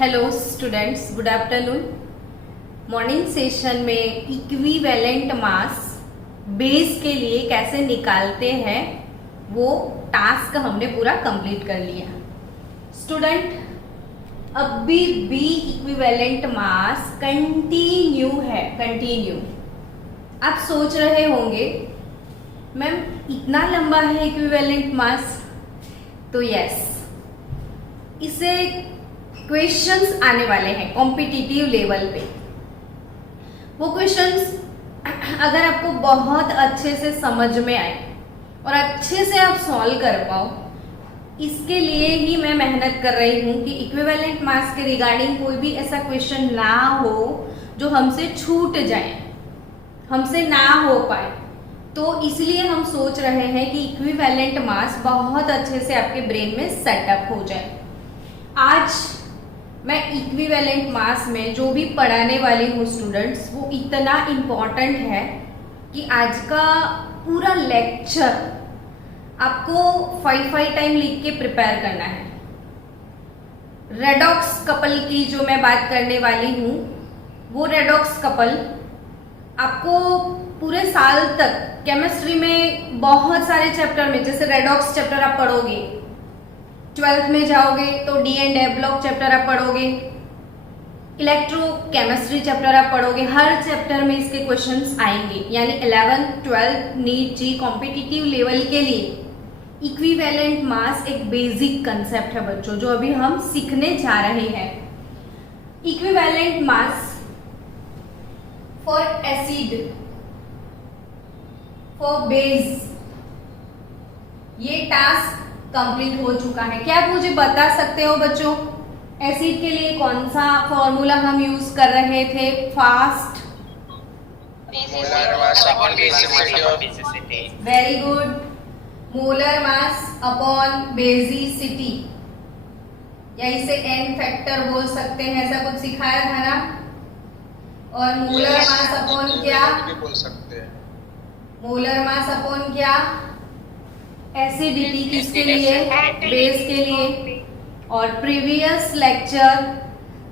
Hello students, good afternoon. Morning session में equivalent mass base के लिए कैसे निकालते हैं वो टास्क हमने पूरा कंप्लीट कर लिया। स्टूडेंट, अभी भी इक्विवेलेंट मास कंटिन्यू है। आप सोच रहे होंगे मैम इतना लंबा है इक्विवेलेंट मास, तो यस, इसे क्वेश्चंस आने वाले हैं कॉम्पिटिटिव लेवल पे। वो क्वेश्चंस अगर आपको बहुत अच्छे से समझ में आए और अच्छे से आप सॉल्व कर पाओ, इसके लिए ही मैं मेहनत कर रही हूँ कि इक्विवेलेंट मास के रिगार्डिंग कोई भी ऐसा क्वेश्चन ना हो जो हमसे छूट जाए, हमसे ना हो पाए। तो इसलिए हम सोच रहे हैं कि इक्विवेलेंट मास बहुत अच्छे से आपके ब्रेन में सेटअप हो जाए। आज मैं इक्विवेलेंट मास में जो भी पढ़ाने वाली हूँ स्टूडेंट्स, वो इतना इम्पॉर्टेंट है कि आज का पूरा लेक्चर आपको 5 टाइम लिख के प्रिपेयर करना है। रेडॉक्स कपल की जो मैं बात करने वाली हूँ, वो रेडॉक्स कपल आपको पूरे साल तक केमिस्ट्री में बहुत सारे चैप्टर में, जैसे रेडॉक्स चैप्टर आप पढ़ोगे, 12th में जाओगे तो D and A block chapter आप पढ़ोगे, इलेक्ट्रोकेमिस्ट्री चैप्टर आप पढ़ोगे, हर चैप्टर में इसके क्वेश्चंस आएंगे। यानी 11th 12th नीट जी कॉम्पिटिटिव लेवल के लिए इक्विवेलेंट मास एक बेसिक कंसेप्ट है बच्चों, जो अभी हम सीखने जा रहे हैं। Equivalent mass for acid, for base, ये टास्क कंप्लीट हो चुका है। क्या आप मुझे बता सकते हो बच्चों, एसिड के लिए कौन सा फॉर्मूला हम यूज कर रहे थे? Fast, very good, molar mass upon basicity, या इसे एन फैक्टर बोल सकते हैं, ऐसा कुछ सिखाया था ना। और मोलर मास अपॉन क्या बोल सकते हैं? मोलर मास अपॉन क्या? एसिडिटी किसके लिए? बेस के लिए। और प्रीवियस लेक्चर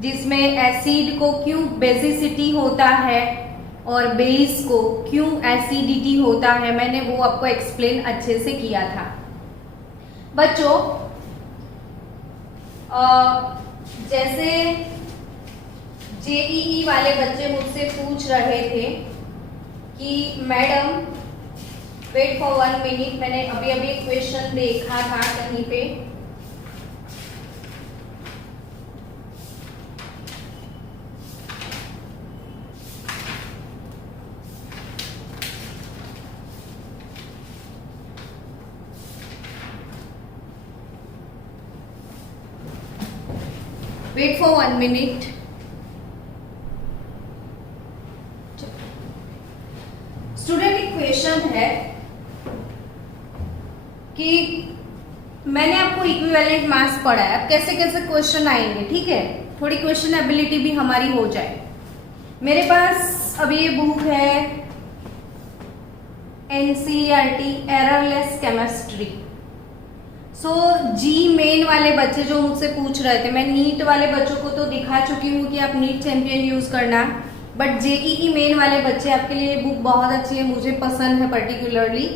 जिसमें एसिड को क्यों बेसिसिटी होता है और बेस को क्यों एसिडिटी होता है, मैंने वो आपको एक्सप्लेन अच्छे से किया था बच्चों। जैसे जेईई वाले बच्चे मुझसे पूछ रहे थे कि मैडम वेट फॉर 1 मिनट, मैंने अभी अभी क्वेश्चन देखा था कहीं पे। Wait for 1 minute. स्टूडेंट, एक क्वेश्चन है कि मैंने आपको इक्विवेलेंट मास पढ़ाया, अब कैसे कैसे क्वेश्चन आएंगे, ठीक है, थोड़ी क्वेश्चन एबिलिटी भी हमारी हो जाए। मेरे पास अब ये बुक है एनसीईआरटी एररलेस केमिस्ट्री। सो जी मेन वाले बच्चे जो मुझसे पूछ रहे थे, मैं नीट वाले बच्चों को तो दिखा चुकी हूँ कि आप नीट चैंपियन यूज करना, बट जेईई मेन वाले बच्चे आपके लिए बुक बहुत अच्छी है, मुझे पसंद है पर्टिकुलरली।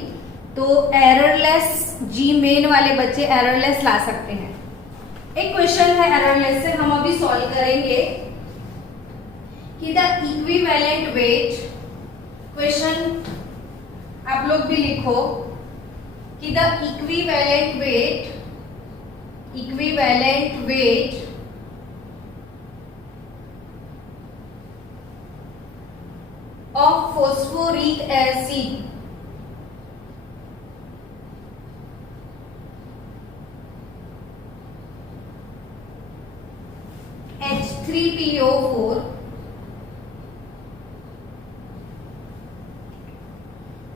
तो एररलेस, जी मेन वाले बच्चे एररलेस ला सकते हैं। एक क्वेश्चन है एररलेस से, हम अभी सॉल्व करेंगे कि द इक्विवेलेंट वेट, क्वेश्चन आप लोग भी लिखो कि the equivalent weight of phosphoric acid H3PO4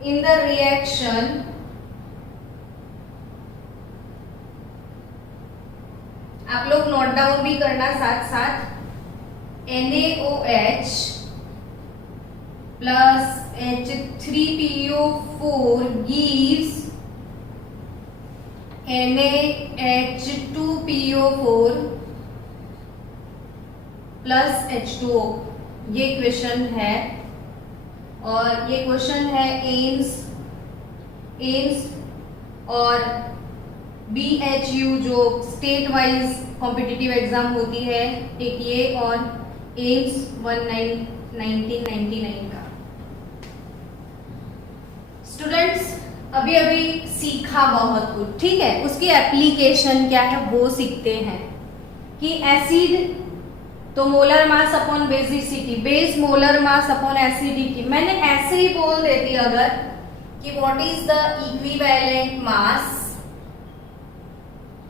in the reaction आप लोग नोट डाउन भी करना साथ साथ, NaOH plus H3PO4 gives NaH2PO4 plus H2O, ये क्वेश्चन है। और ये क्वेश्चन है एम्स और BHU जो स्टेट वाइज कॉम्पिटिटिव एग्जाम होती है, एक ये और एम्स 1999 का। स्टूडेंट्स अभी अभी सीखा बहुत कुछ, ठीक है, उसकी एप्लीकेशन क्या है वो सीखते हैं कि एसिड तो molar mass upon basicity, base molar mass upon acidity. मैंने ऐसे ही बोल देती अगर कि what is the equivalent mass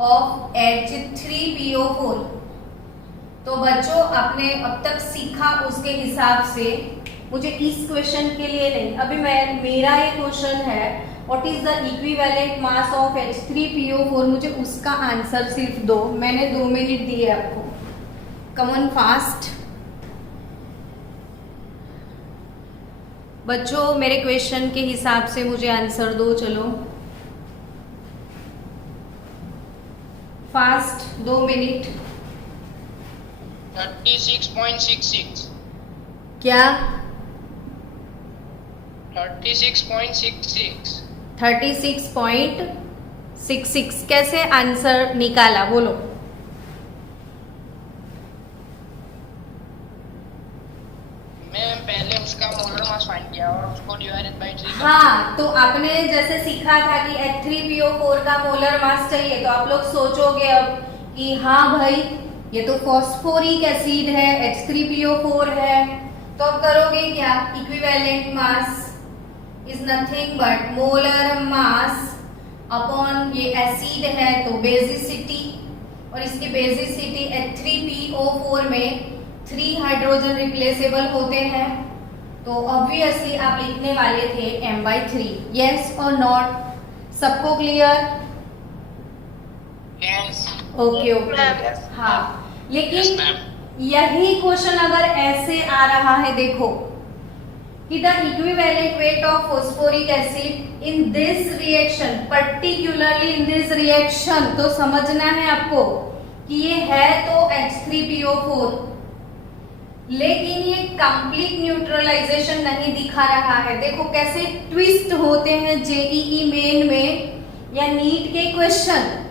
of H3PO4, तो बच्चों आपने अब तक सीखा उसके हिसाब से मुझे इस क्वेश्चन के लिए नहीं, अभी मेरा ये क्वेश्चन है what is the equivalent mass of H3PO4, मुझे उसका आंसर सिर्फ दो। मैंने 2 मिनट दिए आपको, कम ऑन फास्ट बच्चों, मेरे क्वेश्चन के हिसाब से मुझे आंसर दो, चलो फास्ट, 2 मिनट। 36.66। क्या? 36.66। 36.66 कैसे आंसर निकाला बोलो? मैं पहले उसका मोलर मास फाइंड किया और उसको डिवाइडेड बाय 3। हाँ, तो आपने जैसे सीखा था कि H3PO4 का मोलर मास चाहिए, तो आप लोग सोचोगे अब कि हाँ भाई ये तो फॉस्फोरिक एसिड है, H3PO4 है, तो अब करोगे क्या? Equivalent mass is nothing but molar mass upon ये एसिड है तो बेसिसिटी, और इसकी बेसिसिटी H3PO4 में 3 हाइड्रोजन रिप्लेसेबल होते हैं, तो ऑब्वियसली आप लिखने वाले थे M/3। यस और नॉट? सबको क्लियर? यस। ओके ओके, हाँ। लेकिन यही क्वेश्चन अगर ऐसे आ रहा है, देखो कि the equivalent weight of phosphoric acid in this reaction, particularly in this reaction, तो समझना है आपको कि ये है तो H3PO4, लेकिन ये कंप्लीट न्यूट्रलाइजेशन नहीं दिखा रहा है। देखो कैसे ट्विस्ट होते हैं जेईई मेन में या नीट के क्वेश्चन।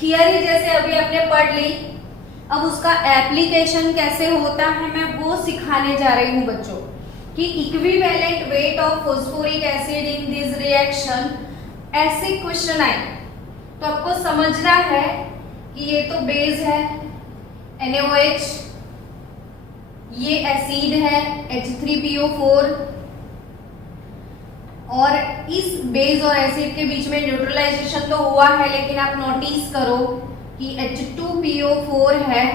थियरी जैसे अभी आपने पढ़ ली, अब उसका एप्लीकेशन कैसे होता है मैं वो सिखाने जा रही हूँ बच्चों, कि equivalent weight of phosphoric acid in this reaction, ऐसे क्वेश्चन आए तो आपको समझना है कि ये तो बेस है NaOH, ये एसिड है H3PO4, और इस बेस और एसिड के बीच में न्यूट्रलाइजेशन तो हुआ है, लेकिन आप नोटिस करो कि H2PO4 है,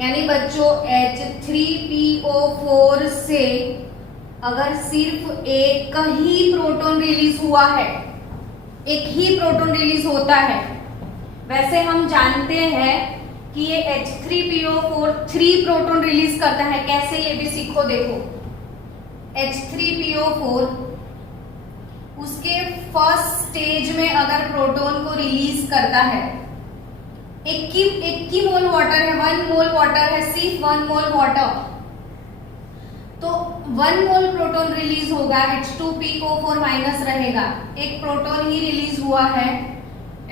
यानी बच्चों H3PO4 से अगर सिर्फ एक ही प्रोटॉन रिलीज हुआ है, एक ही प्रोटॉन रिलीज होता है, वैसे हम जानते हैं कि ये H3PO4 3 प्रोटॉन रिलीज करता है। कैसे ये भी सीखो, देखो H3PO4 उसके फर्स्ट स्टेज में अगर प्रोटॉन को रिलीज करता है, एक ही मोल वाटर है, 1 मोल वाटर है, सिर्फ 1 मोल वाटर, तो 1 मोल प्रोटॉन रिलीज होगा, H2PO4 माइनस रहेगा, एक प्रोटॉन ही रिलीज हुआ है,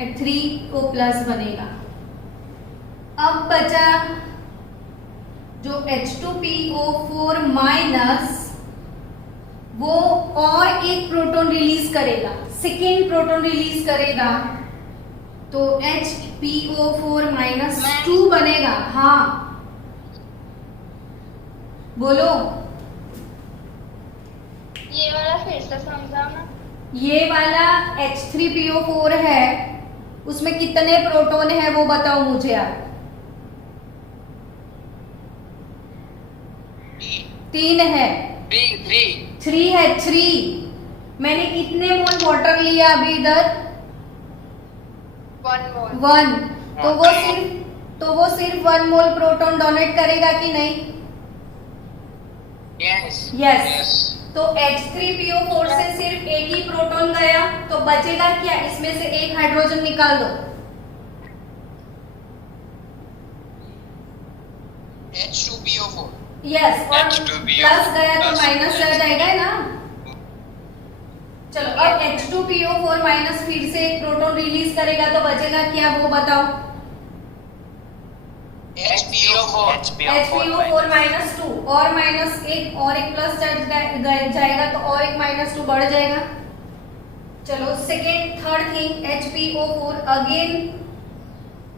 H3O प्लस बनेगा। अब बचा जो H2PO4 माइनस, वो और एक प्रोटॉन रिलीज करेगा, सेकेंड प्रोटॉन रिलीज करेगा, तो HPO4 माइनस 2 बनेगा। हाँ बोलो, ये वाला फिर से समझाना। ये वाला H3PO4 है, उसमें कितने प्रोटॉन है वो बताओ मुझे आप। 3 है, 3 है, 3। मैंने कितने मोल वाटर लिया अभी इधर? 1 मोल। 1, तो वो सिर्फ 1 मोल प्रोटॉन डोनेट करेगा कि नहीं? यस। तो H3PO4 से सिर्फ एक ही प्रोटॉन गया, तो बचेगा क्या? इसमें से एक हाइड्रोजन निकाल दो। H2PO4 यस, और H2PO प्लस गया तो plus माइनस रह जाएगा ना। चलो अब H2PO4 माइनस फिर से एक प्रोटॉन रिलीज करेगा तो बचेगा क्या वो बताओ। HPO4 HPO4 माइनस 2 और माइनस एक और एक प्लस चार्ज जाएगा तो और एक माइनस 2 बढ़ जाएगा। चलो second third thing, HPO4 again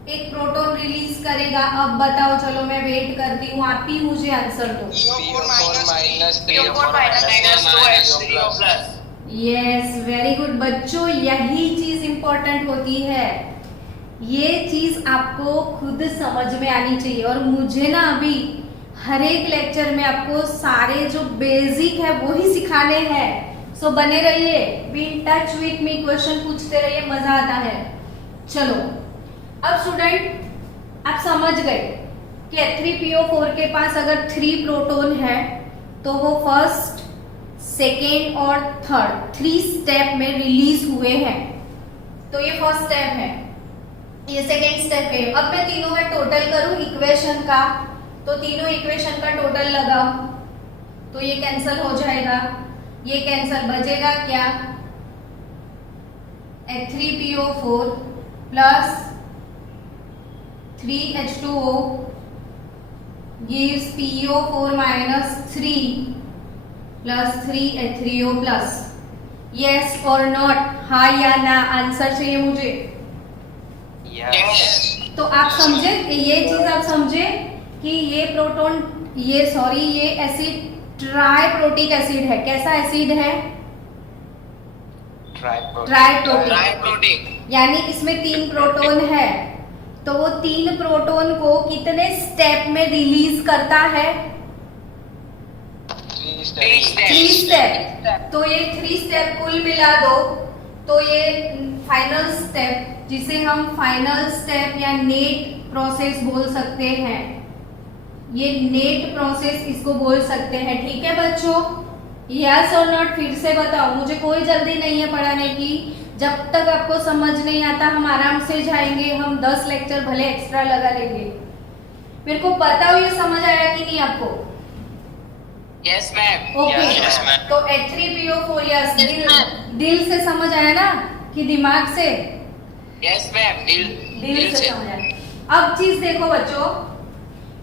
एक प्रोटॉन रिलीज करेगा। अब बताओ, चलो मैं वेट करती हूँ, आप ही मुझे आंसर दो। PO4 minus 2H3O plus yes, very good बच्चों, यही चीज इंपॉर्टेंट होती है। ये चीज आपको खुद समझ में आनी चाहिए और मुझे ना अभी हर एक लेक्चर में आपको सारे जो बेसिक है वो ही सिखाने हैं। सो बने रहिए, be in touch with me, question पूछते रहिए, मजा आता है। चलो अब स्टूडेंट आप समझ गए कि H3PO4 के पास अगर 3 प्रोटॉन है तो वो फर्स्ट सेकेंड और थर्ड 3 स्टेप में रिलीज हुए हैं। तो ये फर्स्ट स्टेप है, ये सेकेंड स्टेप है। अब मैं तीनों का टोटल करूं इक्वेशन का, तो तीनों इक्वेशन का टोटल लगाओ तो ये कैंसिल हो जाएगा, ये कैंसिल, बचेगा क्या H3PO4 plus 3H2O gives PO4 minus 3 plus 3H3O plus। yes or not, हाँ या ना आंसर चाहिए मुझे। Yes तो आप समझे, ये चीज आप समझे कि ये प्रोटॉन, ये एसिड ट्राइप्रोटिक एसिड है। कैसा एसिड है? ट्राइप्रोटिक, यानी इसमें 3 प्रोटॉन है। तो वो 3 प्रोटॉन को कितने स्टेप में रिलीज करता है? 3 स्टेप। तो ये 3 स्टेप कुल मिला दो तो ये फाइनल स्टेप, जिसे हम फाइनल स्टेप या नेट प्रोसेस बोल सकते हैं, ये नेट प्रोसेस इसको बोल सकते हैं। ठीक है बच्चों, यस और नॉट फिर से बताओ, मुझे कोई जल्दी नहीं है पढ़ाने की। जब तक आपको समझ नहीं आता हम आराम से जाएंगे, हम 10 लेक्चर भले एक्स्ट्रा लगा लेंगे। मेरे को बताओ ये समझ आया कि नहीं आपको? Yes ma'am okay, Yes, ma'am. तो H3PO4 यस, दिल से समझ आया ना कि दिमाग से? Yes ma'am दिल से समझ आया। अब चीज देखो बच्चों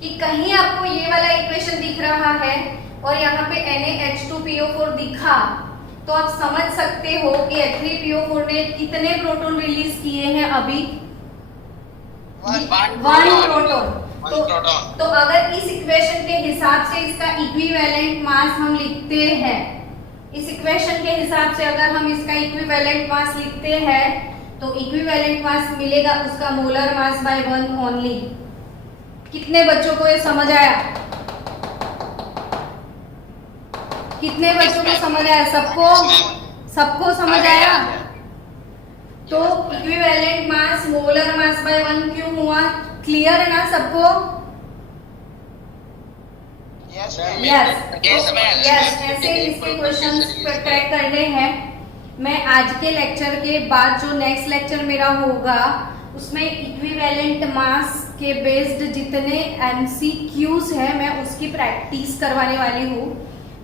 कि कहीं आपको ये वाला इक्वेशन दिख रहा है और यहाँ पे NaH2PO4 दिखा तो आप समझ सकते हो कि H3PO4 ने कितने प्रोटॉन रिलीज किए हैं अभी? 1 प्रोटॉन। तो अगर इस इक्वेशन के हिसाब से इसका इक्विवेलेंट मास हम लिखते हैं, इस इक्वेशन के हिसाब से अगर हम इसका इक्विवेलेंट मास लिखते हैं तो इक्विवेलेंट मास मिलेगा उसका मोलर मास बाय 1 ओनली। कितने बच्चों को ये समझ आया? कितने बच्चों को समझ आया? सबको समझ आया? तो equivalent mass molar mass by 1 क्यों हुआ? क्लियर है ना सबको? Yes यस, ऐसे इसके क्वेश्चंस ट्रैक करने हैं। मैं आज के लेक्चर के बाद जो नेक्स्ट लेक्चर मेरा होगा उसमें इक्विवेलेंट मास के बेस्ड जितने MCQs है मैं उसकी प्रैक्टिस करवाने वाली हूँ,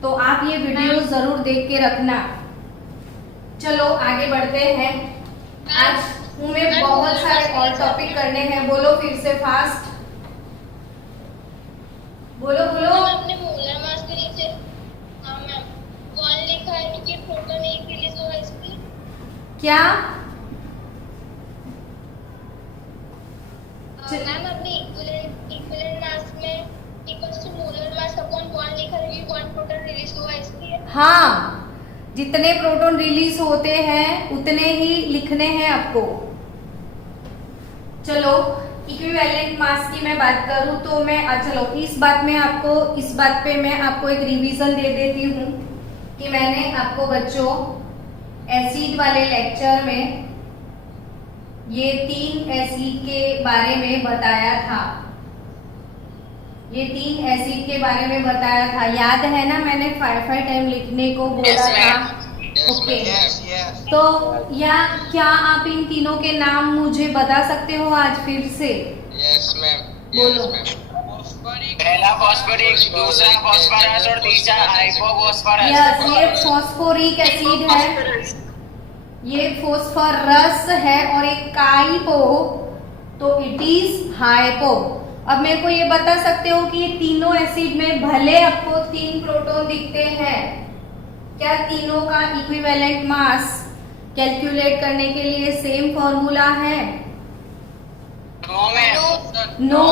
तो आप ये वीडियो जरूर देख के रखना। चलो आगे बढ़ते हैं। आज हमें बहुत सारे और टॉपिक करने हैं। बोलो फिर से फास्ट, बोलो। हमने मोलर मास के नीचे हाँ मैम कौन लिखा है कि प्रोटॉन एक रिलीज हुआ इसकी? क्या मैम अपने इक्विवेलेंट मास में equals to molar mass upon 1 लिखा है कि 1 प्रोटॉन रिलीज हुआ इसलिए। हाँ, जितने प्रोटॉन रिलीज होते हैं उतने ही लिखने हैं आपको। चलो इक्विवेलेंट मास की मैं बात करूं तो मैं चलो इस बात पे मैं आपको एक रिवीजन दे देती हूँ कि मैंने आपको बच्चों एसिड वाले लेक्चर में ये 3 एसिड के बारे में बताया था। ये 3 एसिड के बारे में बताया था, याद है ना? मैंने 5 टाइम लिखने को बोला था। ओके, तो या क्या आप इन तीनों के नाम मुझे बता सकते हो आज फिर से? Yes ma'am. बोलो। पहला फॉस्फोरिक, दूसरा फॉस्फोरस और तीसरा हाइपोफॉस्फोरस। यस, ये फॉस्फोरिक एसिड है, ये फॉस्फोरस है और एक काइपो, तो इट इज हाइपो। अब मेरे को ये बता सकते हो कि ये तीनों एसिड में भले आपको 3 प्रोटॉन दिखते हैं, क्या तीनों का इक्विवेलेंट मास कैलकुलेट करने के लिए सेम फॉर्मूला है? नो नो,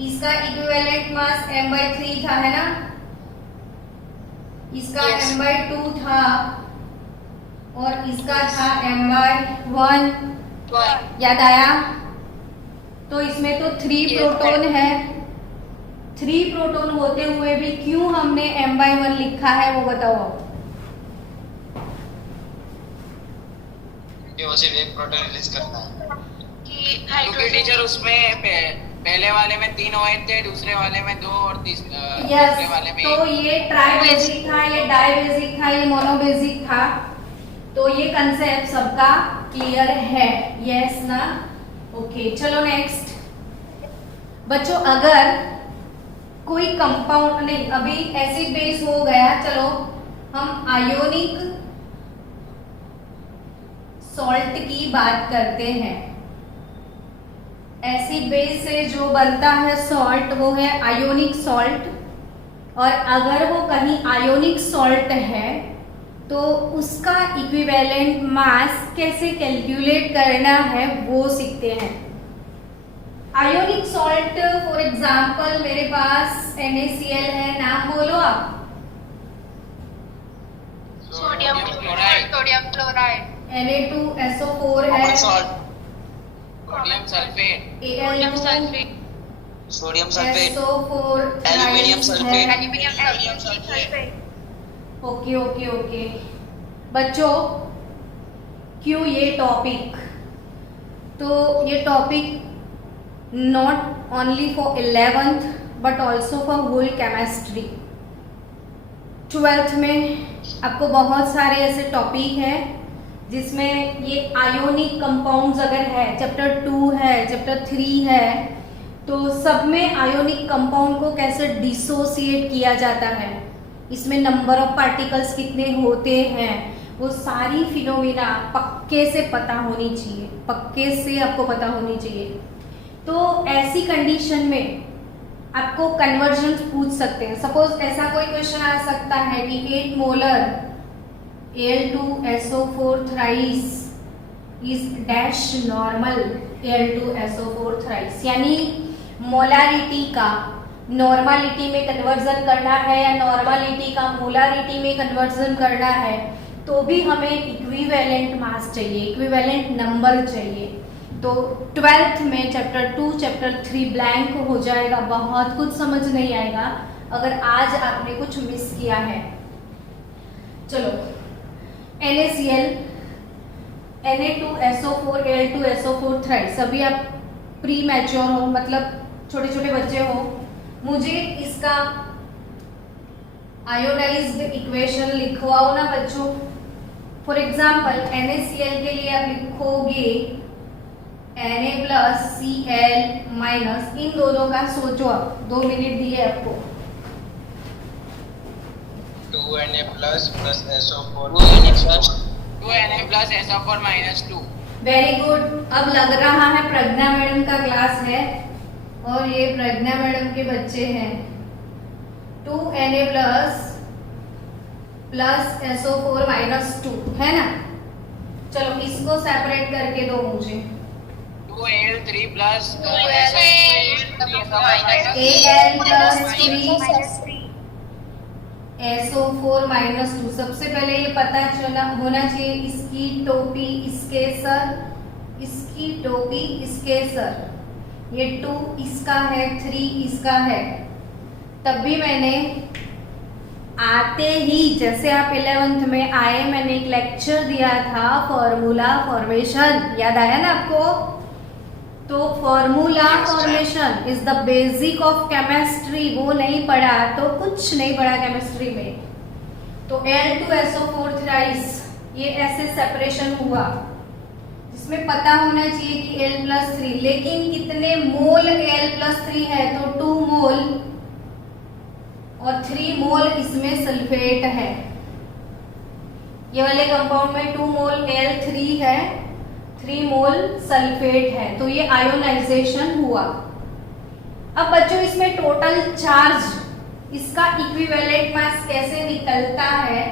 इसका इक्विवेलेंट मास m/3 था, है ना? इसका Yes. m/2 था और इसका था m/1। याद आया? तो इसमें तो 3 Yes, प्रोटॉन है। 3 प्रोटॉन होते हुए भी क्यों हमने m/1 लिखा है, वो बताओ आप। जो सिर्फ एक प्रोटॉन रिलीज करता है। कि क्योंकि टीचर उसमें पहले वाले में 3 OH थे, दूसरे वाले में 2 और तीसरे यस, वाले में तो ये ट्राइबेसिक था, ये डाइबेसिक था, ये मोनोबेसिक था। तो ये कंसेप्ट सबका क्लियर है? यस ना? ओके, चलो नेक्स्ट बच्चों। अगर कोई कंपाउंड नहीं, अभी एसिड बेस हो गया, चलो हम आयोनिक सॉल्ट की बात करते हैं। एसिड बेस से जो बनता है सॉल्ट, वो है आयोनिक सॉल्ट। और अगर वो कहीं आयोनिक सॉल्ट है तो उसका इक्विवेलेंट मास कैसे कैलकुलेट करना है वो सीखते हैं। आयोनिक सॉल्ट फॉर एग्जांपल मेरे पास NaCl है, नाम बोलो आप। सोडियम क्लोराइड, Na2SO4 है, sodium sulphate, Al2SO4 sodium sulphate, aluminium sulphate. Okay okay okay बच्चों, क्यों ये टॉपिक? तो ये topic not only for 11th but also for whole chemistry. 12th में आपको बहुत सारे ऐसे टॉपिक है जिसमें ये आयोनिक कंपाउंड्स अगर है, चैप्टर 2 है, चैप्टर 3 है, तो सब में आयोनिक कंपाउंड को कैसे डिसोसिएट किया जाता है, इसमें नंबर ऑफ पार्टिकल्स कितने होते हैं, वो सारी फिनोमिना पक्के से पता होनी चाहिए, पक्के से आपको पता होनी चाहिए। तो ऐसी कंडीशन में आपको कन्वर्जन पूछ सकते हैं। सपोज ऐसा कोई क्वेश्चन आ सकता है कि 8 molar Al2SO4 thrice is dash normal Al2SO4 thrice, यानी मोलारिटी का नॉर्मलिटी में कन्वर्जन करना है या नॉर्मलिटी का मोलारिटी में कन्वर्जन करना है, तो भी हमें इक्विवेलेंट मास चाहिए, इक्विवेलेंट नंबर चाहिए। तो 12th में चैप्टर 2, चैप्टर 3 ब्लैंक हो जाएगा, बहुत कुछ समझ नहीं आएगा अगर आज आपने कुछ मिस किया है। चलो NaCl, Na2SO4, Al2SO4 थ्राइस, अभी आप प्री मैच्योर हो, मतलब छोटे छोटे बच्चे हो, मुझे इसका आयोनाइज्ड इक्वेशन लिखवाओ ना बच्चों। फॉर एग्जाम्पल NaCl के लिए आप लिखोगे Na+Cl-, इन दोनों का सोचो आप, 2 मिनट दिए आपको। 2Na+SO4 very good. अब लग रहा है प्रज्ञा मैडम का क्लास है और ये प्रज्ञा मैडम के बच्चे हैं। 2Na+SO4 -2 है ना? चलो इसको सेपरेट करके दो मुझे। 2Al3+SO4 Al+3SO4 -2। सबसे पहले ये पता चला होना चाहिए इसकी टोपी इसके सर, इसकी टोपी इसके सर, ये 2 इसका है, 3 इसका है। तब भी मैंने आते ही, जैसे आप 11th में आए, मैंने एक लेक्चर दिया था फॉर्मूला फॉर्मेशन, याद आया ना आपको? तो formula formation is the basic of chemistry, वो नहीं पढ़ा तो कुछ नहीं पढ़ा केमिस्ट्री में। तो Al2SO4 थ्राइस, ये ऐसे सेपरेशन हुआ इसमें पता होना चाहिए कि L+3, लेकिन कितने मोल L+3 है, तो 2 मोल और 3 मोल इसमें सल्फेट है। ये वाले कंपाउंड में 2 मोल L3 है, 3 मोल सल्फेट है, तो ये आयोनाइजेशन हुआ। अब बच्चों इसमें टोटल चार्ज, इसका इक्विवेलेंट मास कैसे निकलता है,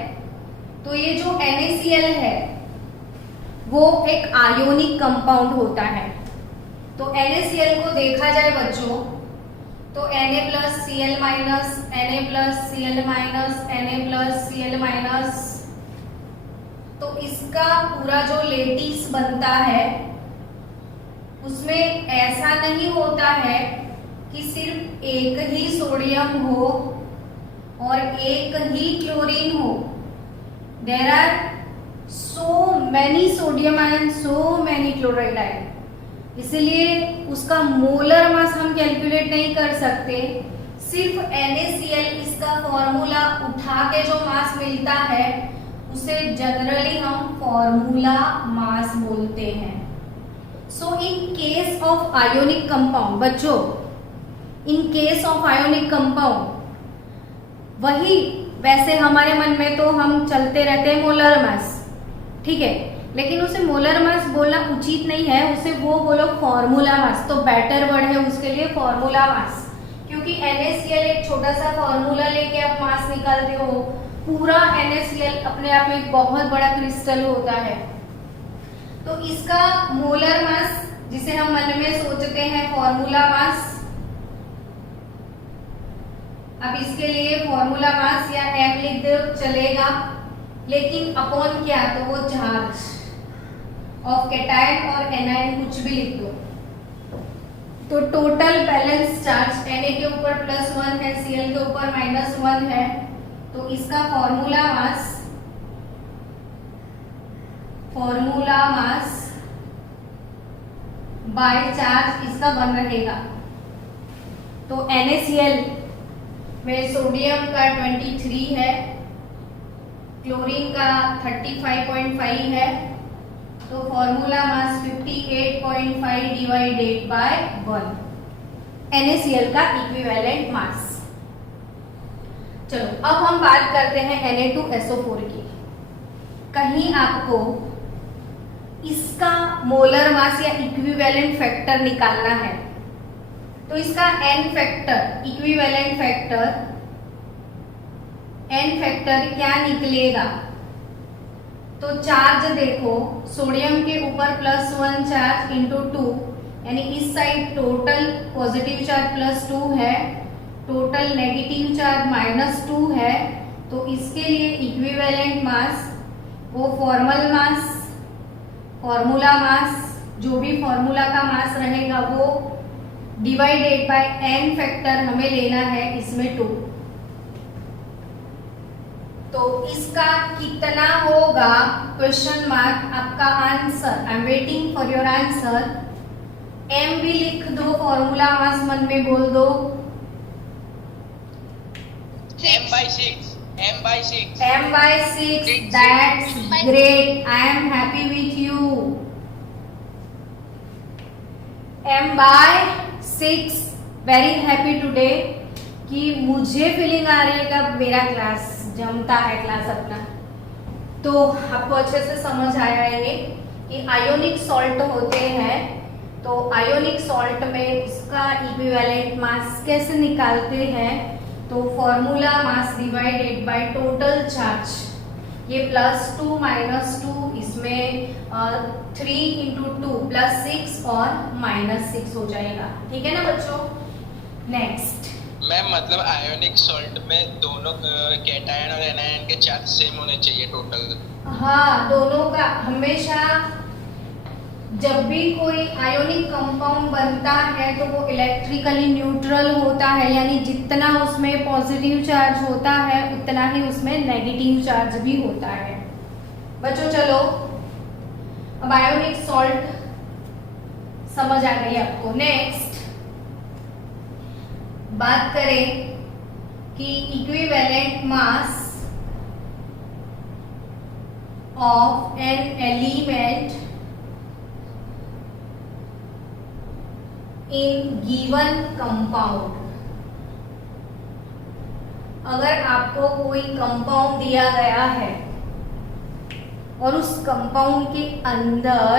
तो ये जो NaCl है वो एक आयोनिक कंपाउंड होता है। तो NaCl को देखा जाए बच्चों तो Na+Cl-, Na+Cl-, तो इसका पूरा जो लेटिस बनता है उसमें ऐसा नहीं होता है कि सिर्फ एक ही सोडियम हो और एक ही क्लोरीन हो। There are so many sodium ion, so many chloride ion, इसलिए उसका मोलर मास हम कैलकुलेट नहीं कर सकते। सिर्फ NaCl इसका फॉर्मूला उठा के जो मास मिलता है उसे जनरली हम फॉर्मूला मास बोलते हैं। So in case of ionic compound बच्चों, in case of ionic compound वही, वैसे हमारे मन में तो हम चलते रहते हैं मोलर मास, ठीक है, लेकिन उसे मोलर मास बोलना उचित नहीं है, उसे वो बोलो फॉर्मूला मास, तो बेटर वर्ड है उसके लिए फॉर्मूला मास। क्योंकि NaCl एक छोटा सा फॉर्मूला लेके आप मास निकालते हो, पूरा NaCl अपने आप में एक बहुत बड़ा क्रिस्टल होता है, तो इसका मोलर मास जिसे हम मन में सोचते हैं फॉर्मूला मास, अब इसके लिए फॉर्मूला मास या m लिख दो चलेगा, लेकिन अपॉन क्या, तो वो चार्ज ऑफ कैटायन और एनायन कुछ भी लिख दो। तो टोटल बैलेंस चार्ज Na के ऊपर +1 है, Cl के ऊपर -1 है, तो इसका फॉर्मूला मास बाय चार्ज इसका 1 रहेगा। तो NaCl में सोडियम का 23 है, क्लोरीन का 35.5 है, तो formula mass 58.5 divided by 1 NaCl का इक्विवेलेंट मास। चलो अब हम बात करते हैं Na2SO4 की। कहीं आपको इसका मोलर मास या इक्विवेलेंट फैक्टर निकालना है, तो इसका n factor, equivalent factor n factor क्या निकलेगा, तो चार्ज देखो, सोडियम के ऊपर +1 चार्ज इंटू 2, यानी इस साइड टोटल पॉजिटिव चार्ज +2 है, टोटल नेगेटिव चार्ज -2 है, तो इसके लिए इक्विवेलेंट मास वो फॉर्मूला मास, जो भी फॉर्मूला का मास रहेगा वो डिवाइडेड बाय n फैक्टर हमें लेना है, इसमें 2, तो इसका कितना होगा, क्वेश्चन मार्क, आपका answer, I am waiting for your answer. m भी लिख दो, फॉर्मूला मास मन में बोल दो, m/6, m/6, that's great, I am happy with you, m/6, very happy today, कि मुझे फीलिंग आ रही है कि मेरा क्लास जमता है, क्लास अपना। तो आपको अच्छे से समझ आया है कि आयोनिक सॉल्ट होते हैं, तो आयोनिक सॉल्ट में उसका इक्विवेलेंट मास कैसे निकालते हैं, तो formula mass divided by total charge, ये +2 -2, इसमें 3 × 2 +6 और -6 हो जाएगा, ठीक है ना बच्चों। नेक्स्ट मैम, मतलब आयोनिक सॉल्ट में दोनों कैटायन और एनायन के चार्ज सेम होने चाहिए टोटल। हाँ, दोनों का हमेशा, जब भी कोई आयोनिक कंपाउंड बनता है तो वो इलेक्ट्रिकली न्यूट्रल होता है, यानी जितना उसमें पॉजिटिव चार्ज होता है उतना ही उसमें नेगेटिव चार्ज भी होता है। बच्चों चलो अब आयोनिक सॉल्ट समझ आ गई आपको। नेक्स्ट बात करें कि equivalent mass of an element in given compound, अगर आपको कोई कंपाउंड दिया गया है और उस कंपाउंड के अंदर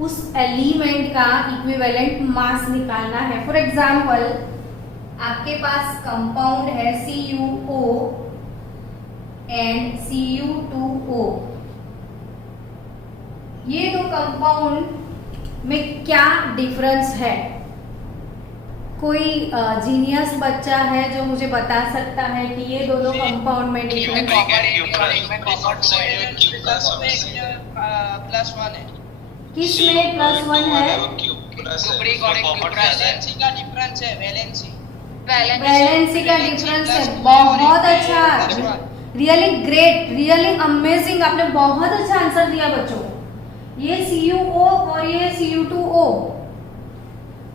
उस एलिमेंट का इक्विवेलेंट मास निकालना है। फॉर एग्जाम्पल आपके पास कंपाउंड है CuO एंड Cu2O। ये दो कंपाउंड में क्या डिफरेंस है? कोई जीनियस बच्चा है जो मुझे बता सकता है कि ये दोनों कंपाउंड में डिफरेंस +1 है। किस में +1 है? वैलेंसी का डिफरेंस है, वैलेंसी का डिफरेंस है। बहुत अच्छा, रियली ग्रेट, रियली अमेजिंग, आपने बहुत अच्छा आंसर दिया बच्चों। ये CuO और ये Cu2O,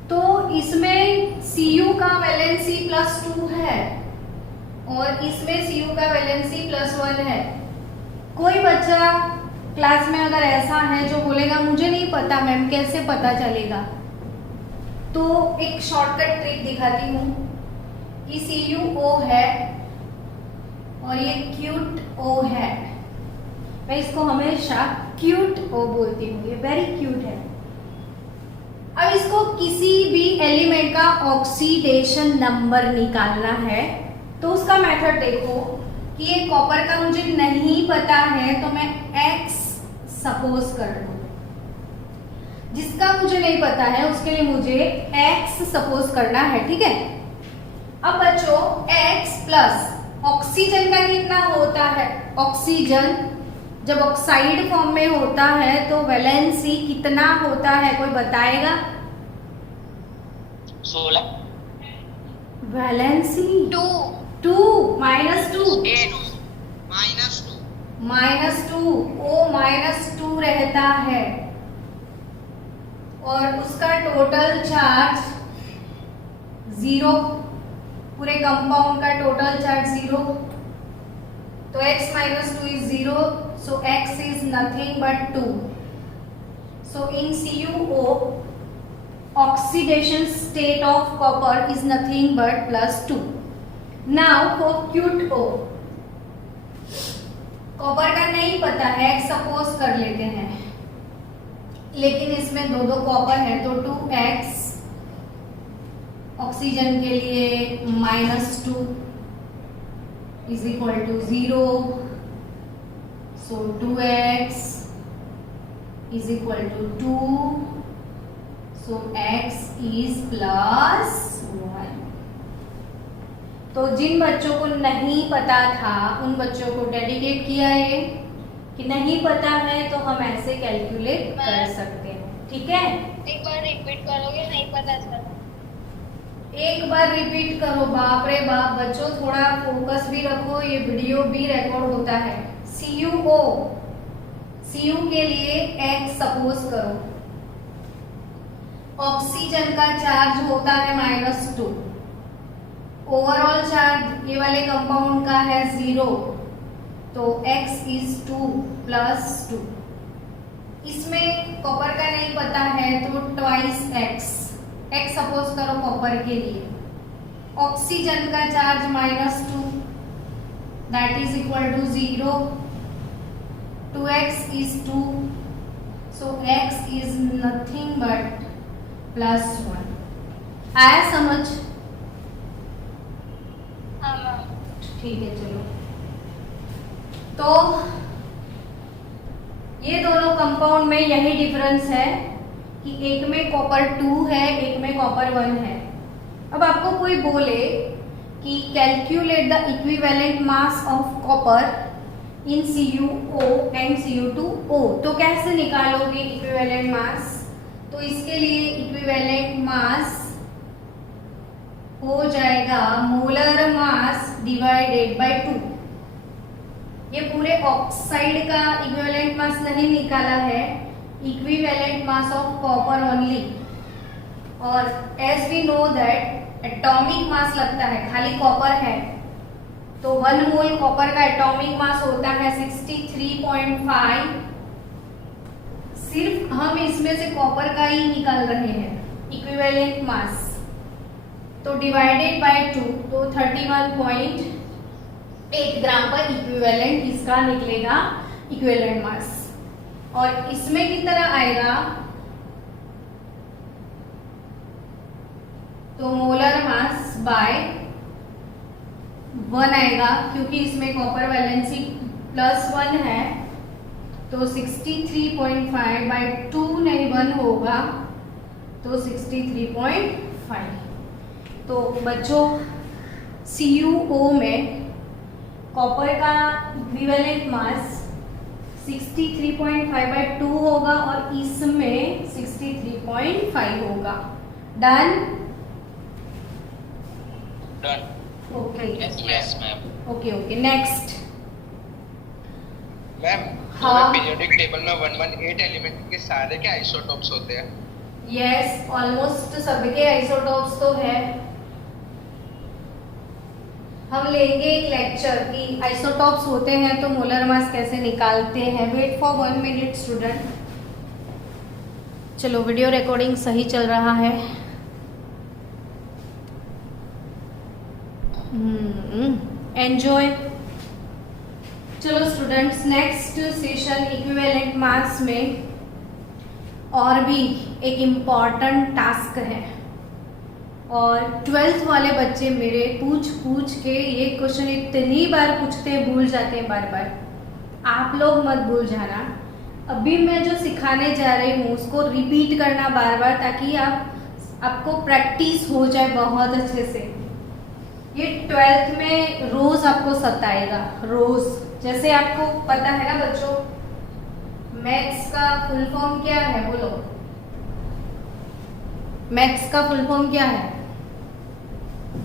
तो इसमें Cu का वैलेंसी +2 है और इसमें Cu का वैलेंसी +1 है। कोई बच्चा क्लास में अगर ऐसा है जो बोलेगा मुझे नहीं पता मैम, कैसे पता चलेगा, तो एक शॉर्टकट ट्रिक दिखाती हूँ। ये CuO है और ये Q2O है। मैं इसको हमेशा Q2O बोलती हूँ, ये वेरी क्यूट है। अब इसको किसी भी एलिमेंट का ऑक्सीडेशन नंबर निकालना है तो उसका मेथड देखो कि ये कॉपर का मुझे नहीं पता है तो मैं X सपोज कर लूं। जिसका मुझे नहीं पता है उसके लिए मुझे X सपोज करना है, ठीक है। अब बच्चों X प्लस ऑक्सीजन का कितना होता है? ऑक्सीजन जब ऑक्साइड फॉर्म में होता है तो वैलेंसी कितना होता है, कोई बताएगा? 16 वैलेंसी 2 -2 -2 O -2 रहता है और उसका टोटल चार्ज 0, पूरे कंपाउंड का टोटल चार्ज 0, तो X -2 is 0, so X is nothing but 2. So in CuO, oxidation state of copper is nothing but +2. Now for Q2O, copper का नहीं पता है, X सपोज कर लेते हैं, लेकिन इसमें दो कॉपर है तो 2X, ऑक्सीजन के लिए -2 is equal to 0, so 2X is equal to 2, so X is +1। तो जिन बच्चों को नहीं पता था उन बच्चों को डेडिकेट किया ये कि नहीं पता है तो हम ऐसे कैलकुलेट कर सकते हैं, ठीक है। एक बार रिपीट करोगे? नहीं पता चला। एक बार रिपीट करो। बाप रे बाप बच्चों, थोड़ा फोकस भी रखो, ये वीडियो भी रिकॉर्ड होता है। CuO, Cu के लिए X सपोज करो, ऑक्सीजन का चार्ज होता है -2, ओवरऑल चार्ज ये वाले कंपाउंड का है 0, तो X is 2 + 2। इसमें कॉपर का नहीं पता है तो ट्वाइस X सपोज करो कॉपर के लिए। ऑक्सीजन का charge -2, that is equal to 0, 2X is 2, so X is nothing but +1। आया समझ? ठीक है, चलो। तो ये दोनों कंपाउंड में यही डिफरेंस है कि एक में कॉपर 2 है, एक में कॉपर 1 है। अब आपको कोई बोले कि calculate the equivalent mass of copper in CuO and Cu2O, तो कैसे निकालोगे इक्विवेलेंट मास? तो इसके लिए इक्विवेलेंट मास हो जाएगा मोलर मास डिवाइडेड बाय 2। ये पूरे ऑक्साइड का इक्विवेलेंट मास नहीं निकाला है, equivalent mass of copper only. और as we know that atomic mass लगता है, खाली कॉपर है तो 1 मोल कॉपर का एटॉमिक मास होता है 63.5। सिर्फ हम इसमें से कॉपर का ही निकाल रहे हैं, इक्विवेलेंट मास, तो डिवाइडेड बाय 2, तो 31.8 ग्राम पर इक्विवेलेंट इसका निकलेगा इक्विवेलेंट मास। और इसमें कितना आएगा, तो मोलर मास बाय 1 आएगा, क्योंकि इसमें कॉपर वैलेंसी +1 है, तो 63.5 बाय 2 नहीं 1 होगा, तो 63.5। तो बच्चों CuO में कॉपर का इक्विवेलेंट मास 63.5 बाय 2 होगा और इसमें 63.5 होगा। Done? Done. Okay yes ma'am. Okay okay, next. Ma'am हाँ। पीरियोडिक टेबल में 118 एलिमेंट के सारे के आइसोटोप्स होते हैं? यस, ऑलमोस्ट सबके आइसोटोप्स तो है। हम लेंगे एक लेक्चर कि आइसोटोप्स होते हैं तो मोलर मास कैसे निकालते हैं। Wait for 1 minute student. चलो, वीडियो रिकॉर्डिंग सही चल रहा है। एंजॉय। चलो students, next session equivalent mass में और भी एक इम्पॉर्टेंट टास्क है, और 12th वाले बच्चे मेरे पूछ के ये क्वेश्चन इतनी बार पूछते हैं, भूल जाते हैं बार बार। आप लोग मत भूल जाना। अभी मैं जो सिखाने जा रही हूँ उसको रिपीट करना बार बार, ताकि आपको प्रैक्टिस हो जाए बहुत अच्छे से। ये 12th में रोज आपको सताएगा, रोज। जैसे आपको पता है ना बच्चों, मैथ्स का फुल फॉर्म क्या है, बोलो। मैथ्स का फुल फॉर्म क्या है?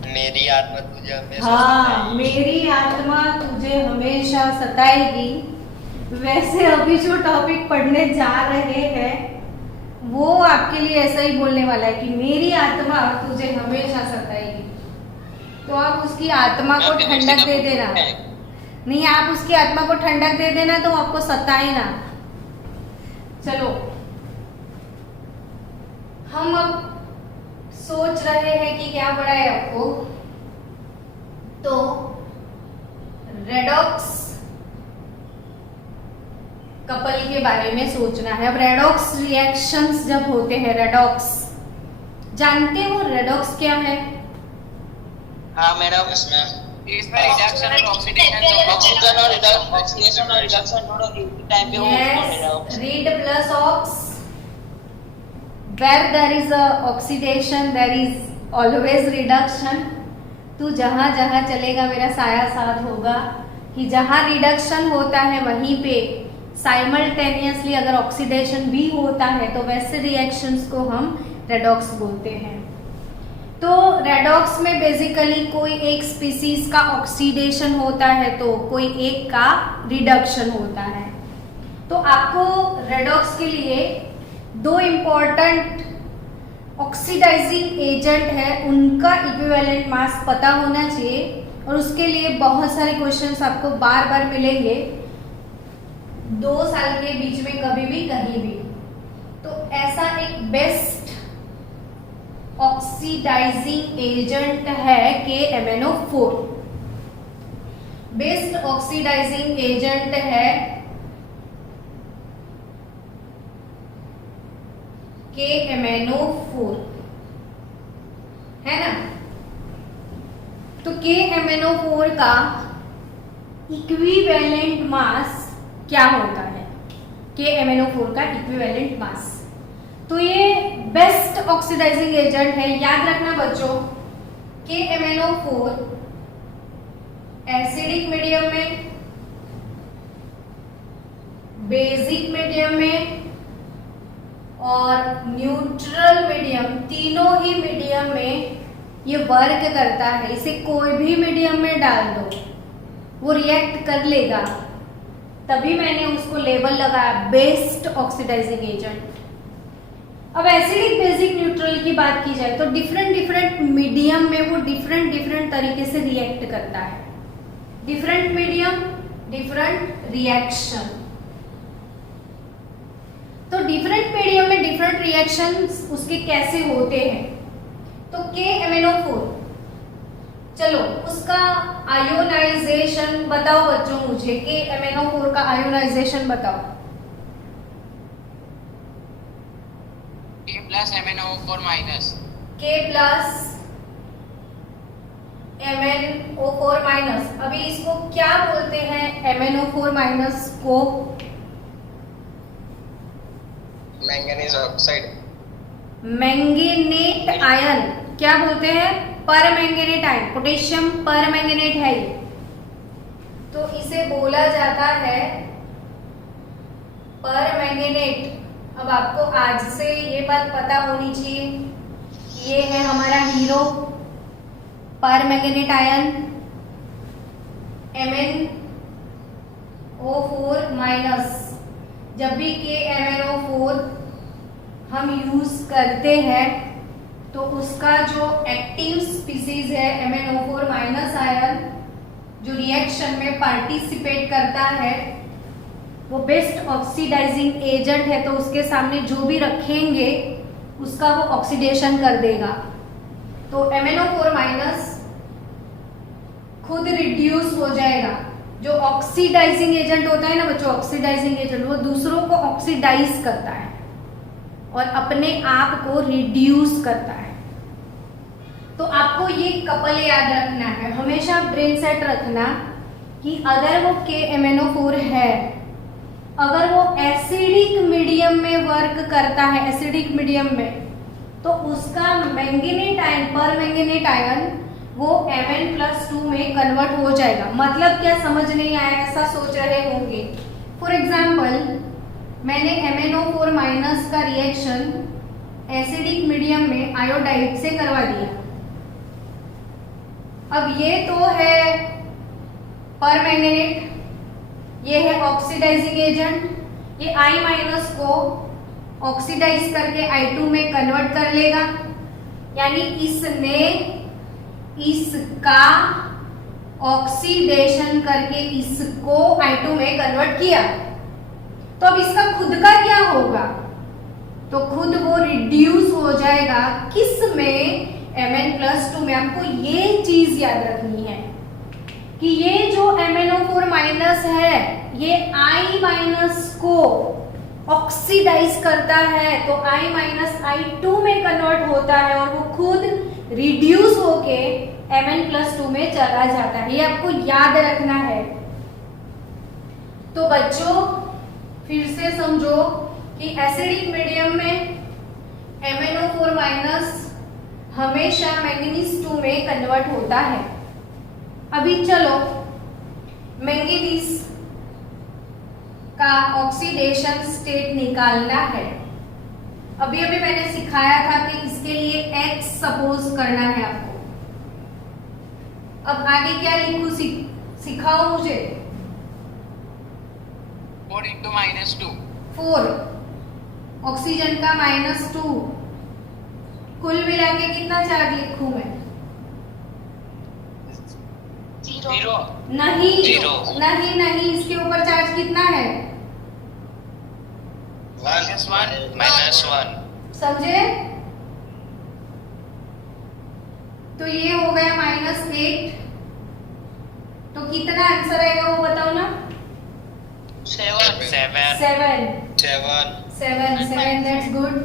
मेरी आत्मा तुझे हमेशा हाँ, मेरी आत्मा तुझे हमेशा सताएगी। वैसे अभी जो टॉपिक पढ़ने जा रहे हैं वो आपके लिए ऐसा ही बोलने वाला है कि मेरी आत्मा तुझे हमेशा सताएगी। तो आप उसकी आत्मा को ठंडक दे देना। नहीं, आप उसकी आत्मा को ठंडक दे देना तो आपको सताए ना। चलो, हम अब सोच रहे हैं कि क्या पढ़ाए आपको, तो रेडॉक्स कपल के बारे में सोचना है। अब रेडॉक्स रिएक्शंस जब होते हैं, रेडॉक्स जानते हो रेडॉक्स क्या है? हाँ मैडम, इसमें रिडक्शन और ऑक्सीडेशन दोनों टाइम पे होता है। Read plus ox, where there is a oxidation there is always reduction। तू जहां जहां चलेगा मेरा साया साथ होगा, कि जहां रिडक्शन होता है वहीं पे साइमल्टेनियसली अगर ऑक्सीडेशन भी होता है तो वैसे रिएक्शंस को हम रेडॉक्स बोलते हैं। तो रेडॉक्स में बेसिकली कोई एक स्पीसीज का ऑक्सीडेशन होता है तो कोई एक का रिडक्शन होता है। तो आपको रेडॉक्स के लिए 2 इम्पॉर्टेंट ऑक्सीडाइजिंग एजेंट है, उनका इक्विवेलेंट मास पता होना चाहिए। और उसके लिए बहुत सारे क्वेश्चंस आपको बार बार मिलेंगे 2 साल के बीच में, कभी भी कहीं भी। तो ऐसा एक बेस्ट ऑक्सीडाइजिंग एजेंट है KMnO4। बेस्ट ऑक्सीडाइजिंग एजेंट है KMnO4, है ना। तो KMnO4 का इक्विवेलेंट मास क्या होता है? KMnO4 का इक्विवेलेंट मास, तो ये बेस्ट ऑक्सीडाइजिंग एजेंट है। याद रखना बच्चों, KMnO4 एसिडिक मीडियम में, बेसिक मीडियम में और न्यूट्रल मीडियम, तीनों ही मीडियम में ये वर्क करता है। इसे कोई भी मीडियम में डाल दो वो रिएक्ट कर लेगा, तभी मैंने उसको लेबल लगाया बेस्ट ऑक्सीडाइजिंग एजेंट। अब एसिडिक, बेसिक, न्यूट्रल की बात की जाए तो डिफरेंट मीडियम में वो डिफरेंट तरीके से रिएक्ट करता है। Different medium, different reaction. तो डिफरेंट मीडियम में डिफरेंट रिएक्शंस उसके कैसे होते हैं। तो KMnO4, चलो उसका आयोनाइजेशन बताओ बच्चों मुझे, KMnO4 का आयोनाइजेशन बताओ। K plus MnO4 minus. K plus MnO4 minus. अभी इसको क्या बोलते हैं MnO4 माइनस को? Manganese oxide. मैंगनेट आयन क्या बोलते हैं? पर मैंगनेट आयन, पोटेशियम पर मैंगनेट है ये। तो इसे बोला जाता है पर मैंगनेट। अब आपको आज से ये बात पता होनी चाहिए, ये है हमारा हीरो पर मैंगनेट आयन MnO4 माइनस। जब भी KMnO4 हम यूज करते हैं तो उसका जो एक्टिव स्पीसीज है MnO4 माइनस आयन, जो रिएक्शन में पार्टिसिपेट करता है, वो बेस्ट ऑक्सीडाइजिंग एजेंट है। तो उसके सामने जो भी रखेंगे उसका वो ऑक्सीडेशन कर देगा। तो MnO4 माइनस खुद रिड्यूस हो जाएगा। जो ऑक्सीडाइजिंग एजेंट होता है ना बच्चों, ऑक्सीडाइजिंग एजेंट वो दूसरों को ऑक्सीडाइज करता है और अपने आप को रिड्यूस करता है। तो आपको ये कपल याद रखना है, हमेशा ब्रेन सेट रखना कि अगर वो KMnO4 है, अगर वो एसिडिक मीडियम में वर्क करता है, एसिडिक मीडियम में, तो उसका मैंगनेट आयन, पर मैंगनेट आयन वो Mn+2 में कन्वर्ट हो जाएगा। मतलब क्या समझ नहीं आया, ऐसा सोच रहे होंगे। फॉर एग्जाम्पल मैंने MnO4 माइनस का रिएक्शन एसिडिक मीडियम में आयोडाइड से करवा दिया। अब ये तो है पर मैंगनेट, ये है ऑक्सीडाइजिंग एजेंट, ये I- को ऑक्सीडाइज करके I2 में कन्वर्ट कर लेगा, यानी इसने इसका ऑक्सीडेशन करके इसको I2 में कन्वर्ट किया। तो अब इसका खुद का क्या होगा? तो खुद वो रिड्यूस हो जाएगा किस में? Mn+2 में। आपको ये चीज याद रखनी है कि ये जो MnO4 माइनस है ये I- को ऑक्सीडाइज करता है, तो I- I2 में कन्वर्ट होता है और वो खुद रिड्यूस होके Mn+2 में चला जाता है। ये आपको याद रखना है। तो बच्चों फिर से समझो कि एसिडिक मीडियम में MnO4 माइनस हमेशा मैंगनीज 2 में कन्वर्ट होता है। अभी चलो मैंगनीज का ऑक्सीडेशन स्टेट निकालना है। अभी अभी मैंने सिखाया था कि इसके लिए X सपोज करना है आपको। अब आगे क्या लिखूं, सिखाओ मुझे। 4 × -2। 4 ऑक्सीजन का -2, कुल मिला के कितना चार्ज लिखूं मैं? 0। नहीं 0। नहीं नहीं, इसके ऊपर चार्ज कितना है? 1 समझे? तो ये हो गया -8। तो कितना आंसर आएगा वो बताओ ना। 7 दैट्स गुड।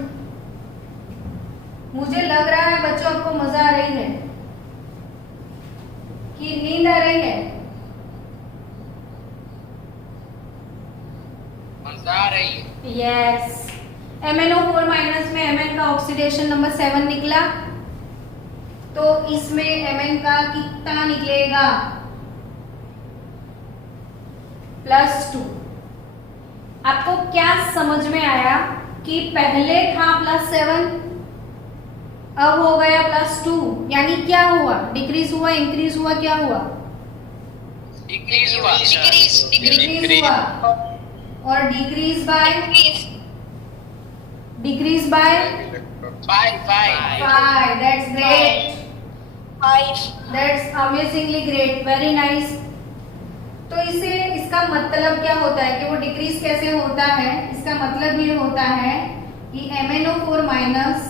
मुझे लग रहा है बच्चों आपको मजा आ रही है कि नींद आ रही है? मजा आ रही है। यस। MnO4 माइनस में Mn का ऑक्सीडेशन नंबर 7 निकला, तो इसमें Mn का कितना निकलेगा? +2। आपको क्या समझ में आया कि पहले था +7, अब हो गया +2, यानी क्या हुआ? डिक्रीज हुआ, इंक्रीज हुआ, क्या हुआ? डिक्रीज हुआ। डिक्रीज हुआ। और decrease by 5। That's great, 5। That's amazingly great, very nice. तो इसे इसका मतलब क्या होता है कि वो डिक्रीज कैसे होता है? इसका मतलब ये होता है कि MnO4 माइनस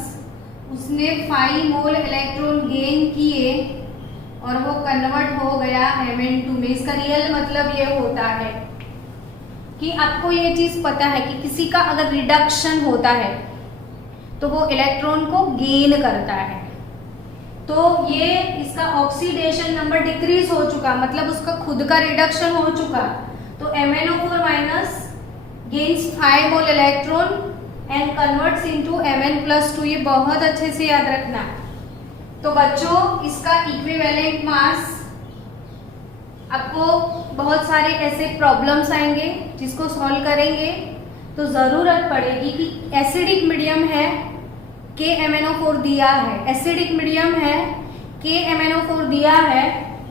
उसने 5 मोल इलेक्ट्रॉन गेन किए और वो कन्वर्ट हो गया Mn2 में। इसका रियल मतलब ये होता है कि आपको ये चीज पता है कि किसी का अगर रिडक्शन होता है तो वो इलेक्ट्रॉन को गेन करता है। तो ये इसका ऑक्सीडेशन नंबर डिक्रीज हो चुका, मतलब उसका खुद का रिडक्शन हो चुका। तो MnO4 minus gains 5 mole electron and converts into Mn+2। ये बहुत अच्छे से याद रखना। तो बच्चों इसका इक्विवेलेंट मास, आपको बहुत सारे ऐसे प्रॉब्लम्स आएंगे जिसको सॉल्व करेंगे तो जरूरत पड़ेगी कि एसिडिक मीडियम है KMnO4 दिया है, एसिडिक मीडियम है KMnO4 दिया है,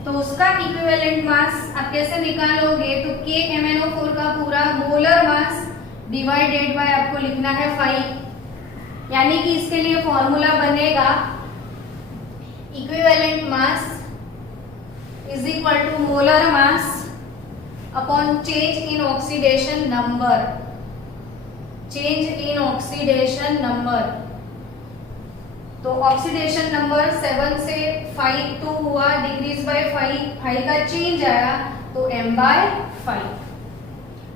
तो उसका इक्विवेलेंट मास आप कैसे निकालोगे? तो KMnO4 का पूरा मोलर मास डिवाइडेड बाय आपको लिखना है 5, यानी कि इसके लिए फॉर्मूला बनेगा equivalent mass is equal to molar mass upon change in oxidation number, change in oxidation number. तो ऑक्सीडेशन नंबर 7 से 5 2 हुआ, डिक्रीज बाय 5 का चेंज आया तो m/5।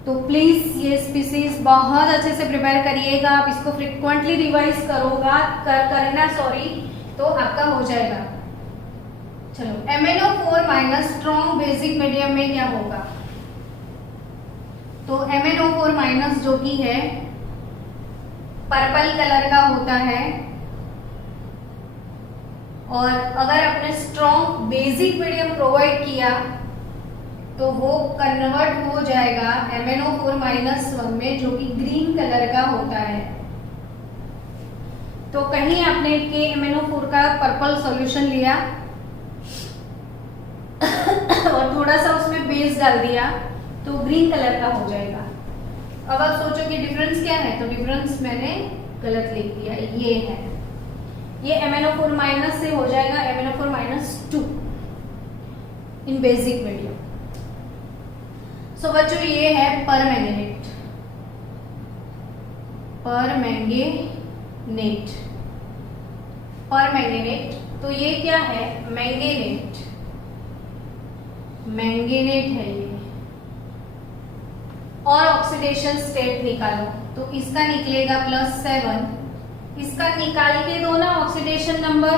तो प्लीज ये स्पीसीज बहुत अच्छे से प्रिपेयर करिएगा। आप इसको फ्रिक्वेंटली रिवाइज करना तो आपका हो जाएगा। चलो MnO4 minus strong basic medium में क्या होगा? तो MnO4 माइनस जो कि है पर्पल कलर का होता है, और अगर आपने स्ट्रॉन्ग बेसिक मीडियम प्रोवाइड किया तो वो कन्वर्ट हो जाएगा MnO4 माइनस 1 में, जो कि ग्रीन कलर का होता है। तो कहीं आपने KMnO4 का पर्पल सॉल्यूशन लिया और थोड़ा सा उसमें बेस डाल दिया तो ग्रीन कलर का हो जाएगा। अब आप सोचो कि डिफरेंस क्या है? तो डिफरेंस मैंने गलत लिख दिया, ये है, ये MnO4 माइनस से हो जाएगा MnO4 माइनस 2 इन बेसिक मीडियम। सो बच्चों ये है परमैंगनेट, परमैंगनेट। तो ये क्या है? मैंगनेट, मैंगनेट है ये। और ऑक्सीडेशन स्टेट निकालो तो इसका निकलेगा +7, इसका निकाल के दो ना ऑक्सीडेशन नंबर।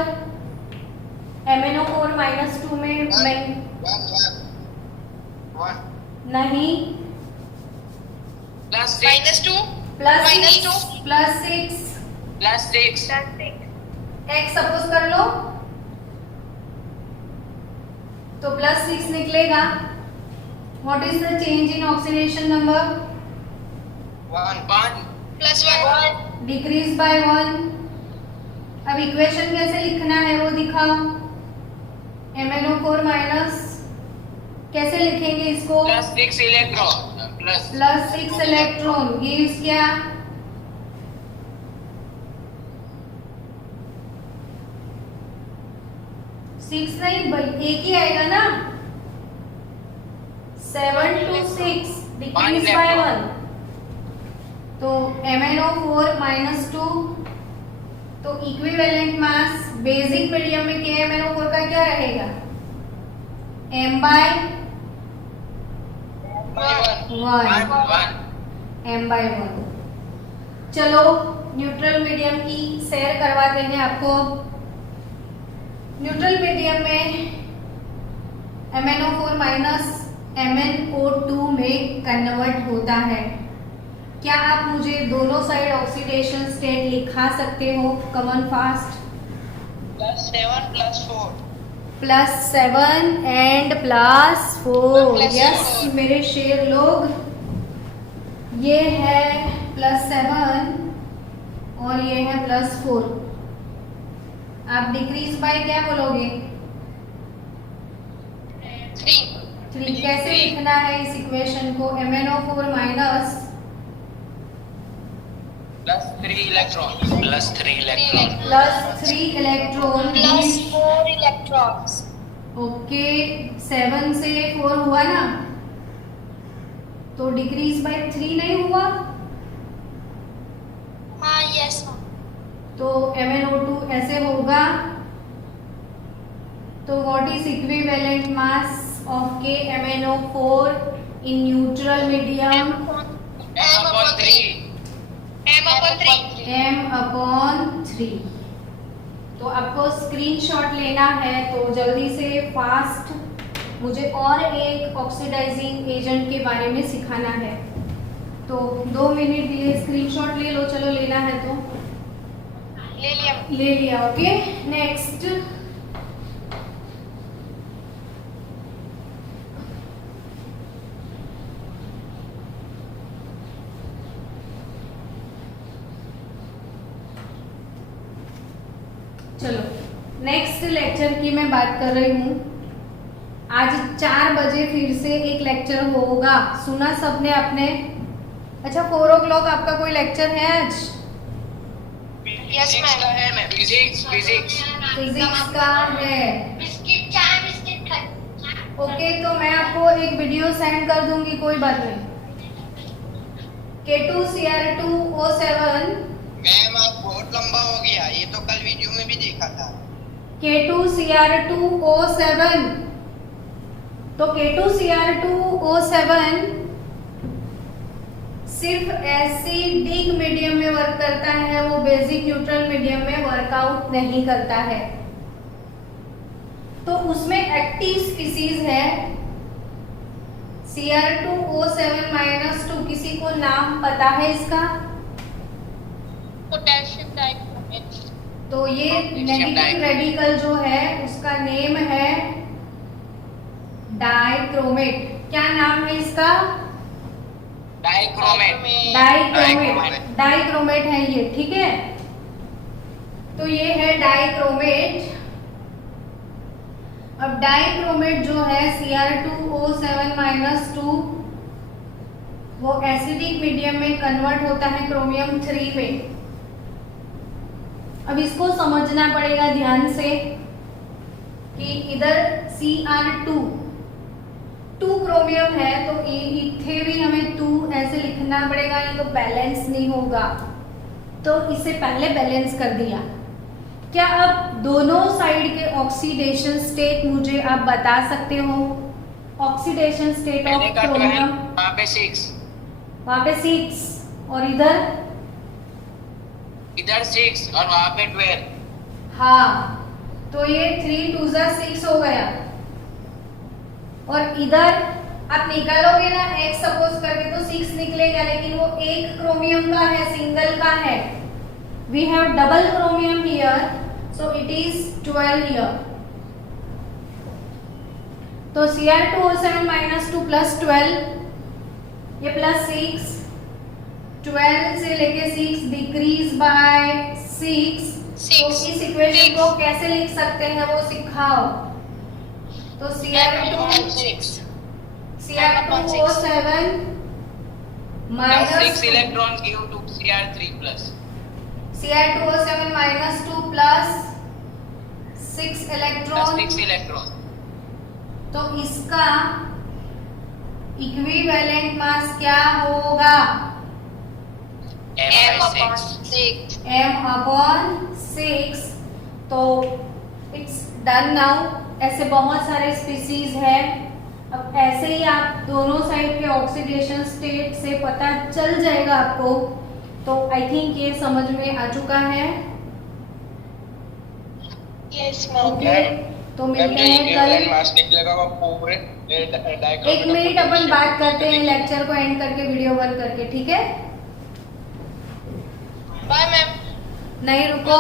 MnO4 माइनस 2 में नहीं +6 +6 x सपोज कर लो तो +6 निकलेगा। What is the change in oxidation number? 1 +1 decrease by 1। अब इक्वेशन कैसे लिखना है वो दिखाओ। MnO4 माइनस कैसे लिखेंगे इसको? +6 इलेक्ट्रॉन +6 इलेक्ट्रॉन गिव्स क्या? सिक्स नहीं भाई, एक ही आएगा ना। 7 to 6 डिक्रीज बाय 1। तो MnO4 माइनस 2, तो इक्विवेलेंट मास बेसिक मीडियम में KMnO4 का क्या रहेगा? m/1, m/1। चलो न्यूट्रल मीडियम की सैर करवाते हैं आपको। न्यूट्रल मीडियम में MnO4 माइनस MnO2 में कन्वर्ट होता है। क्या आप मुझे दोनों साइड ऑक्सीडेशन स्टेट लिखा सकते हो? कमन फास्ट। +7 +4 +7 एंड +4। यस मेरे शेर लोग, ये है +7 और ये है +4। आप डिक्रीज बाय क्या बोलोगे? 3 कैसे लिखना है इस इक्वेशन को? MnO4 minus +3 electron +3 electron +4 electrons. Okay 7 से 4 हुआ ना, तो डिक्रीज बाय 3 नहीं हुआ? हाँ यस मैम। तो MnO2 ऐसे होगा। तो what is equivalent mass of KMnO4 in neutral medium? M/3। M/3। तो आपको स्क्रीनशॉट लेना है, तो जल्दी से फास्ट मुझे और एक ऑक्सीडाइजिंग एजेंट के बारे में सिखाना है। तो 2 मिनट दिए, स्क्रीनशॉट ले लो। चलो लेना है तो ले लिया। Okay, next. चलो नेक्स्ट लेक्चर की मैं बात कर रही हूँ। आज 4 बजे फिर से एक लेक्चर होगा, सुना सबने आपने? अच्छा 4 o'clock आपका कोई लेक्चर है आज? Yes ma'am. फिजिक्स का है। बिस्किट, चाय बिस्किट खाए। ओके, तो मैं आपको एक वीडियो सेंड कर दूंगी, कोई बात नहीं। K2Cr2O7। मैम आप बहुत लंबा हो गया, ये तो कल वीडियो में भी देखा था। K2Cr2O7। तो K2Cr2O7 सिर्फ एसिडिक मीडियम में वर्क करता है, वो बेसिक न्यूट्रल मीडियम में वर्कआउट नहीं करता है। तो उसमें एक्टिव स्पीसीज है Cr2O7-2। किसी को नाम पता है इसका? Potassium dichromate. तो ये Potassium नेगेटिव dichromate। रेडिकल जो है उसका नेम है डाइक्रोमेट। क्या नाम है इसका? डाइक्रोमेट है ये, ठीक है। तो ये है डाइक्रोमेट। अब डाइक्रोमेट जो है Cr2O7-2, वो एसिडिक मीडियम में कन्वर्ट होता है क्रोमियम 3 में। अब इसको समझना पड़ेगा ध्यान से कि इधर Cr2 2 क्रोमियम है, तो इथे भी हमें 2 ऐसे लिखना पड़ेगा, ये तो बैलेंस नहीं होगा। तो इसे पहले बैलेंस कर दिया। क्या अब दोनों साइड के ऑक्सीडेशन स्टेट मुझे आप बता सकते हो? ऑक्सीडेशन स्टेट ऑफ क्रोमियम वहाँ पे 6, वहाँ पे 6 और इधर इधर 6 और वहाँ पे 12। हाँ, तो ये 3 2 6 हो गया। और इधर आप निकालोगे ना एक सपोज करके तो 6 निकलेगा, लेकिन वो एक क्रोमियम का है, सिंगल का है। We have double chromium here, so it is 12 here. तो Cr2O7-2 प्लस 12, ये प्लस 6, 12 से लेके 6 डिक्रीज बाय 6। तो इस इक्वेशन को कैसे लिख सकते हैं वो सिखाओ। तो Cr2O7 Now 6 -2 electrons give to Cr3 plus. Cr2O7-2 plus 6 Plus electron. 6 electron. तो इसका इक्विवेलेंट मास क्या होगा? M/6. M/6। तो इट्स डन नाउ। ऐसे बहुत सारे स्पीसीज है। अब ऐसे ही आप दोनों साइड के ऑक्सीडेशन स्टेट से पता चल जाएगा आपको। तो आई थिंक ये समझ में आ चुका है। यस ओके, तो मिलते हैं कल। मास निकलेगा वो पूरे एक मिनट अपन बात करते हैं लेक्चर को एंड करके, वीडियो बंद करके, ठीक है? Bye ma'am. नहीं रुको,